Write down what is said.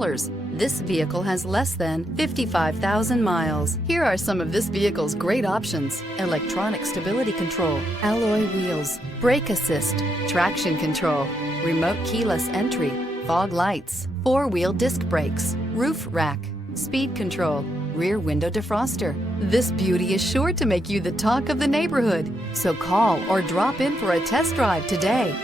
This vehicle has less than 55,000 miles. Here are some of this vehicle's great options: electronic stability control, alloy wheels, brake assist, traction control, remote keyless entry, fog lights, four-wheel disc brakes, roof rack, speed control, rear window defroster. This beauty is sure to make you the talk of the neighborhood. So call or drop in for a test drive today.